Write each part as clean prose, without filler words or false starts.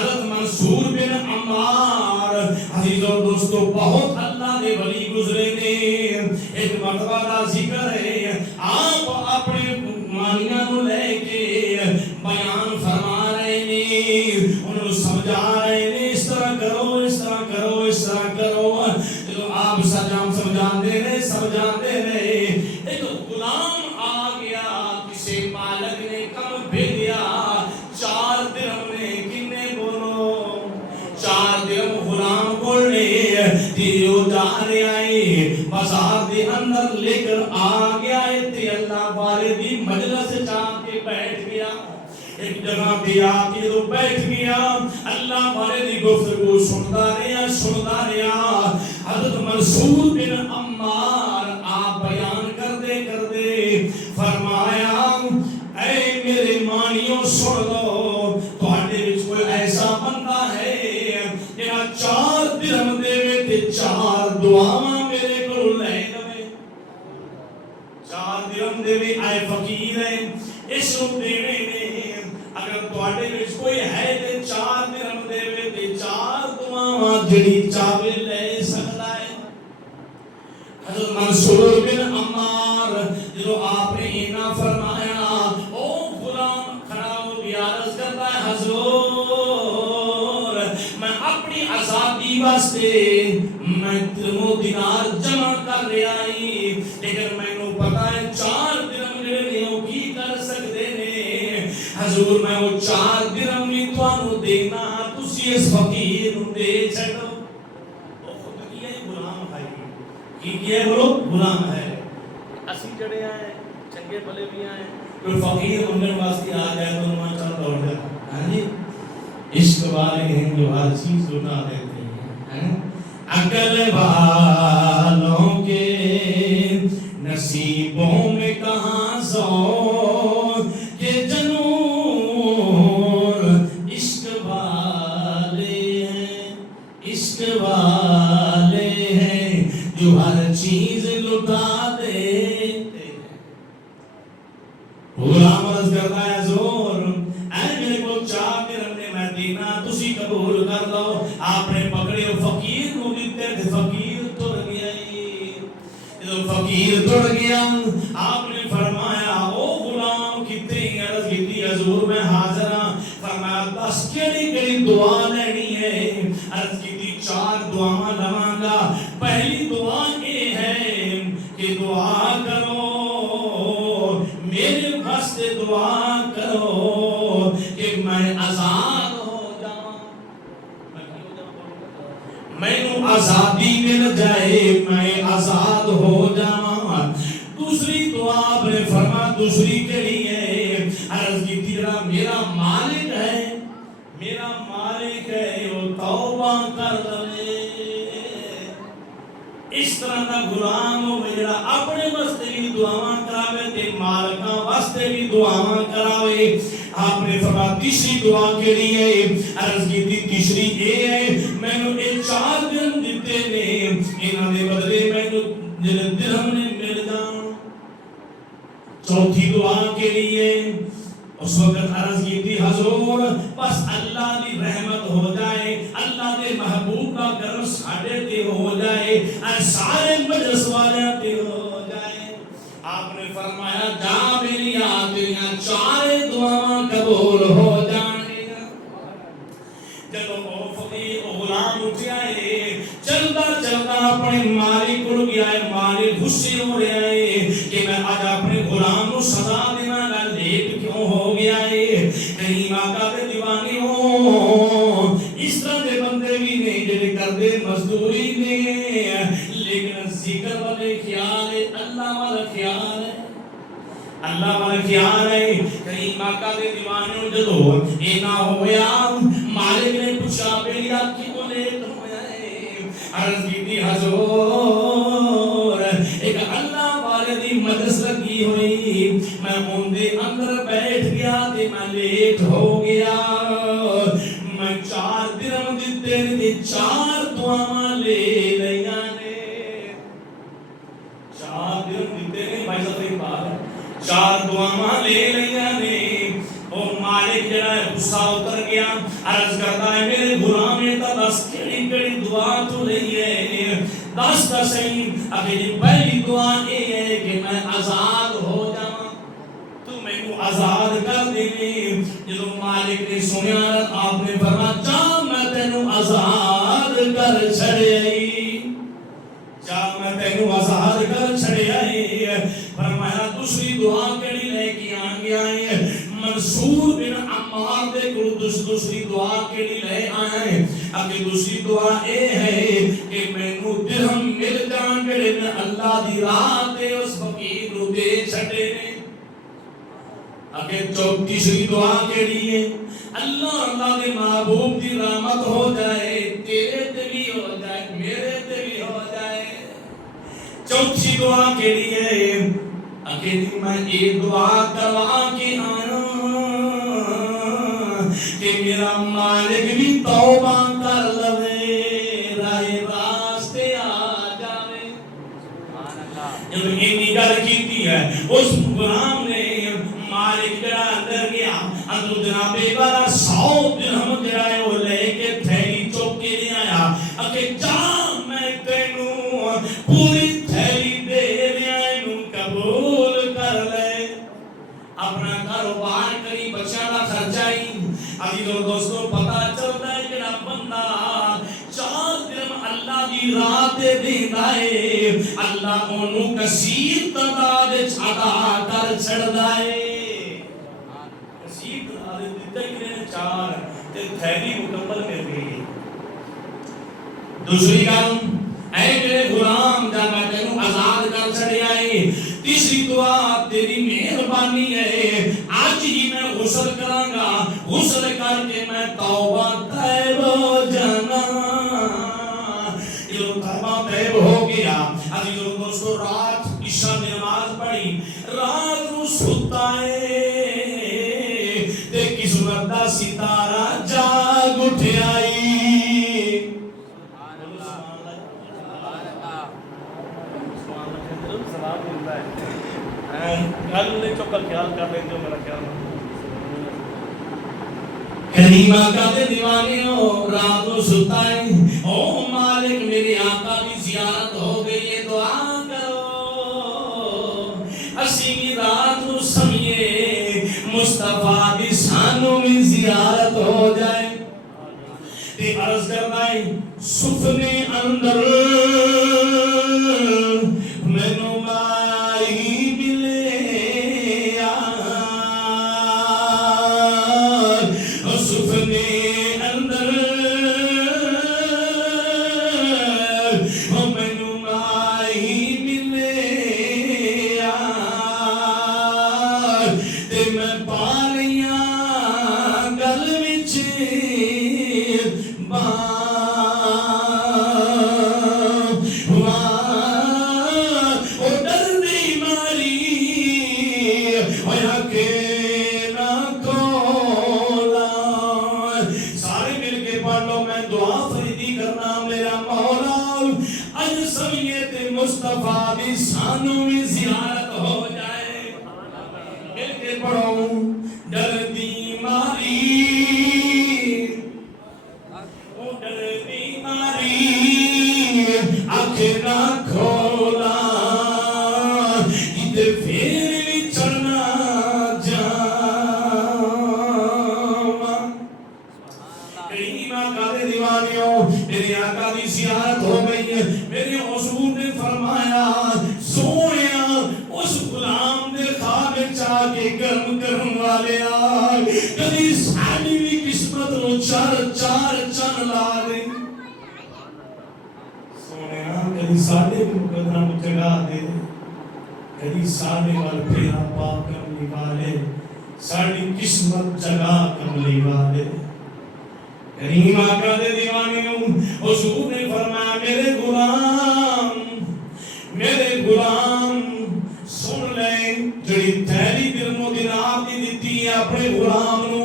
حضرت منصور بن عمار عزیز اور دوستو بہت اللہ دے ولی گزرے نے. ایک مرتبہ دا ذکر ہے آپ اپنے مانیاں نو لے کے بیان فرما رہے نے, انہوں سمجھا رہے نے اس طرح کرو اس طرح کرو اس طرح کرو. جو آپ سمجھاندے رہے ایک غلام آ گیا, کسی مالک نے کم بھیجیا 4 درہم نے. کنے بولو 4 درہم غلام کو لے دیو جا رہے آئے بازار دے اندر لے کر آ گیا. تے اللہ والے دی مجلس جا کے بیٹھ گیا, ایک جگہ پہ آ کے تو بیٹھ گیا. اللہ والے دی گفتگو سنتا رہا. حضرت منصور بن عمار آپ بیان کرتے فرمایا اے میرے مانیوں سن لو, تہاڈے وچ کوئی ایسا بندہ ہے جڑا 4 درہم دے تے 4 دعاواں میرے کول لے لوے. 4 درہم دے اے فقیر ہے اس نو دینے نے. اگر تہاڈے وچ کوئی ہے تے 4 درہم دے تے 4 دعاواں جڑی چاہے لے سکدا ہے. حضرت منصور بن عمار جو آپ نے اینا فرمایا او غلام کھڑا ہو گیا, عرض کرتا ہے حضور میں اپنی آزادی واسطے میں دینار جمع کر لیا ہی, لیکن میں نو پتا ہے 4 درہم جڑے نے کی کر سکتے نے. حضور میں وہ 4 درہم نہیں تانوں دینا, تسی اس فقیر نو دے چھڈو. او خود کی ہے غلام ہے کی ہے بولو غلام ہے. اسی جڑے آئے چنگے بھلے بھی آئے, کوئی فقیر منگن واسطے آ جائے تو انہوں چل دوڑ جائے. ہاں جی عشق والے ہیں جو ہر چیز لٹا دیتے ہیں. عقل والوں کے نصیبوں میں کہاں ذوق کے جنون, عشق والے ہیں عشق والے ہیں جو ہر چیز لٹا دیتے ہیں. غلام عرض کرتا ہے حضور اے میرے کو 4 درہم نے میں دینا, تسی قبول کر لو. آپ نے پکڑے فقیر کو دیتے تھے, فقیر ٹر گیا. جب فقیر ٹر گیا آپ نے فرمایا او غلام کتنے, عرض کی حضور میں حاضر ہاں. فرمایا 10 کیڑی دعا لینی ہے. عرض کی 4 دعاواں لواں گا. پہلی دعا یہ ہے کہ دعا کرو میرے واسطے, دعا کرو کہ میں آزاد ہو جاؤں, میں آزادی مل جائے, میں آزاد ہو جاؤں. دوسری دعا آپ نے فرمایا دوسری کے لیے عرض کی تیرا میرا مالک ہے وہ توبہ کر لے. اس طرح کا غلام ہو میرا اپنے واسطے بھی دعاواں کراوے تے مالکاں واسطے بھی دعاواں کراوے. آپ نے فرمایا تیسری دعا کے لیے عرض کی تیسری یہ ہے میں نے 4 درہم دیتے نے, انہاں دے بدلے میں درہم نے مل جاؤں. چوتھی دعا کے لیے اس وقت عرض کی تھی حضور بس اللہ دی رحمت ہو جائے, اللہ دے محبوب کا کرم ساڈے تے ہو جائے, سارے مجلس والے تے ہو جائے. آپ نے فرمایا جا میری تیریاں 4 دعاواں قبول ہو جانے. جب وہ فقیر غلام اٹھیا ہے چلتا اپنے مالک کو گیا ہے. مالک غصے ہو رہا ہے کہ میں آج اپنے غلام کو سزا دینا گا, لیٹ کیوں ہو گیا ہے, کہیں آقا دے دیوانے ہو. اس طرح دے بندے بھی نہیں جڑے کردے مزدوری نے, لیکن ذکر والے خیال ہے, اللہ والا خیال ہے, اللہ والا خیال ہے. کہیں آقا دے دیوانے ہو جدو اینا ہویا مالک نے پوچھا بیلی آپ کی کو لیٹ ہویا ہے. عرض کی تھی حضور ایک اللہ والے دی مجلس لگی ہوئی, میں موندے اندر بیٹھ گیا تے میں لیٹ ہو گیا. میں 4 درہم دیتے نے 4 دعاواں لے لیاں نے. 4 درہم دیتے نے بھائی صاحب ایک بات 4 دعاواں لے لیاں نے. او مالک مالک جڑا ہے غصہ اتر گیا عرض کرتا ہے میرے غلام نے تو بس کیڑی کیڑی دعا تو لئی ہے دس صحیح اگلی پہلی دعا یہ ہے کہ میں آزاد ہو جاواں تو مینوں آزاد کر دے جدو مالک نے سنیا آپ نے فرمایا جا میں تینوں آزاد کر چھڑیائی جا میں تینوں آزاد کر چھڑیائی فرمایا دوسری دعا کیڑی لے کے آ گیا ہے منصور بن عمار دے کول دوسری دعا کیڑی لے آئے اگے دوسری دعا اے ہے کہ مینوں درہم مل جان جڑے میں اللہ دی راہ تے اس فقیر نوں دے چھڈے نے اگے تیسری دعا کیڑی ہے اللہ دے محبوب دی رحمت ہو جائے تیرے تے بھی ہو جائے میرے تے بھی ہو جائے چوتھی دعا کیڑی ہے اگے میں یہ دعا کروا کے آیا کہ میرا مالک بھی توبہ کر لوے راہ راستے آ جاوے جب یہ گل کیتی ہے اس غلام نے مالک جڑا اندر گیا اندر جناب والا 100 درہم جڑا ہے وہ لے کے تھیلی چوک کے لے آیا اگے جا میں تینوں پوری تھیلی دے دیا اینوں قبول کر لے اپنا کاروبار کری بچیاں دا خرچہ ہی ابھی تو دوستوں پتہ چلتا ہے جڑا بندہ 4 درہم اللہ دی راہ تے دیندا ہے اللہ اونوں کثیر تعداد وچ عطا کر چھڑدا ہے کثیر تعداد دتے کہ 4 تے تھیلی مکمل مل گئی دوسری گل اے میرے غلام جا میں تینوں آزاد کر چھڑیا ہے تیسری دعا تیری مہربانی ہے آج ہی میں غسل کراں گا غسل کر کے میں توبہ طیب ہو جانا یہ توبہ طیب ہو گیا ابھی جو دوستو رات عشاء میں نماز پڑھی رات نو ستا ہے تے قسمت دا ستارہ جاگ اٹھیا کریمہ کا دے دیوانے ہو رات کو ستا ہے او مالک میرے آقا کی زیارت ہو گئی ہے دعا کرو اسی رات کو سمیے مصطفیٰ کی سانوں میں زیارت ہو جائے تے عرض کرنا ہے سفنے اندر مینوں مائی ملے سفنے اندر مینوں مائی ملے تے میں پا لیاں گل وچ مصطفیٰ بھی سانوں میں زیارت ہو جائے مل کے پڑھو ڈردی ماری او ڈردی ماری آنکھیں نہ کھولا ادھر پھر بھی چڑھنا جاواں کریمہ کا دے دیوانیوں میرے آقا دی زیارت ہو گئی ہے میرے حضور نے فرمایا سونیا اس غلام دے خواب چاہ کے گرم کرن والے کبھی ساڈی بھی قسمت نو چار چن لا دے سونیا کبھی ساڈے بھی قدرم جگا دے کبھی ساڈے وال پھیرا پا کملی والے ساڈی قسمت جگا کملی والے کریمہ کا دے دیوانے حضور نے فرمایا میرے غلام سن لے جڑی تھیلی درمو دینار دی دتی ہے اپنے غلام نو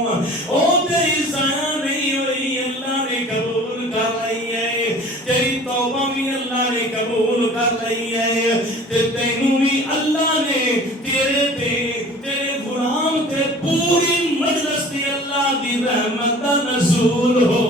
او تیری ضائع نہیں ہوئی اللہ نے قبول کر لئی ہے تیری توبہ بھی اللہ نے قبول کر لئی ہے تے تینوں بھی اللہ نے تیرے غلام تے پوری مجلس دی اللہ رحمت دا نزول ہو